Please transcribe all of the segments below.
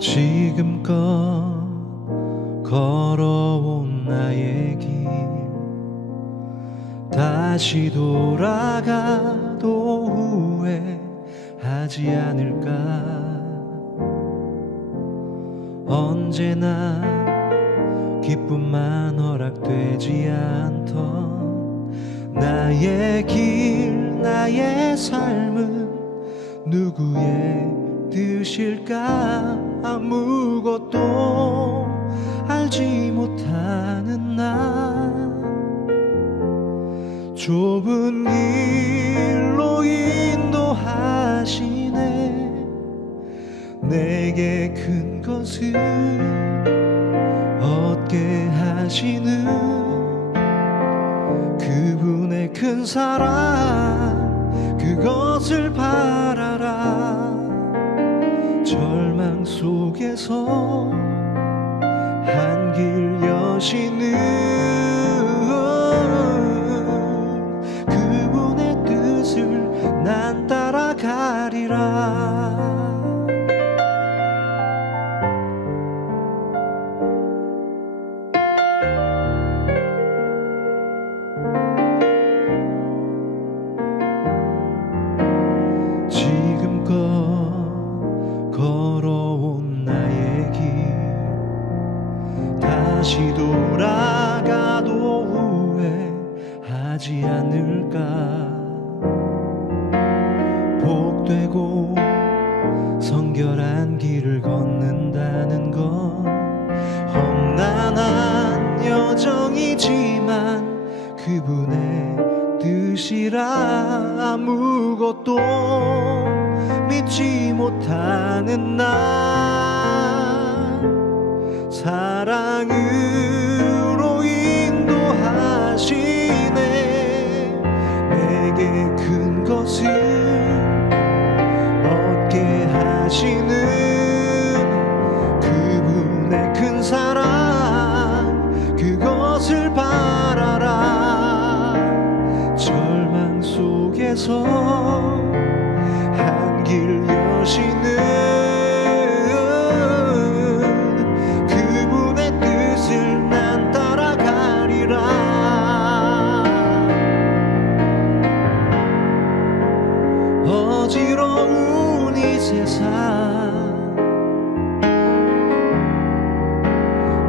지금껏 걸어온 나의 길 다시 돌아가도 후회하지 않을까? 언제나 기쁨만 허락되지 않던 나의 길 나의 삶은 누구의 뜻일까? 아무것도 알지 못하는 나. 좁은 길로 인도하시네. 내게 큰 것을 얻게 하시는 그분의 큰 사랑 그것을 절망 속에서 한길 여시는 그분의 뜻을 난 따라가리라 하지 않을까. 복되고 성결한 길을 걷는다는 건 험난한 여정이지만 그분의 뜻이라 아무것도 믿지 못하는 나. 사랑으 하시는 그분의 큰 사랑 그것을 바라라. 절망 속에서 한 길 여시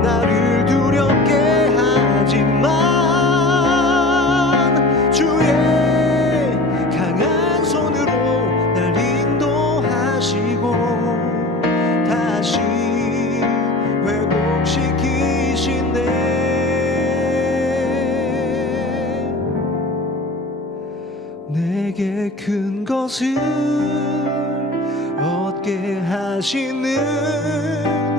나를 두렵게 하지만 주의 강한 손으로 날 인도하시고 다시 회복시키시네 내게 큰 것을 얻게 하시는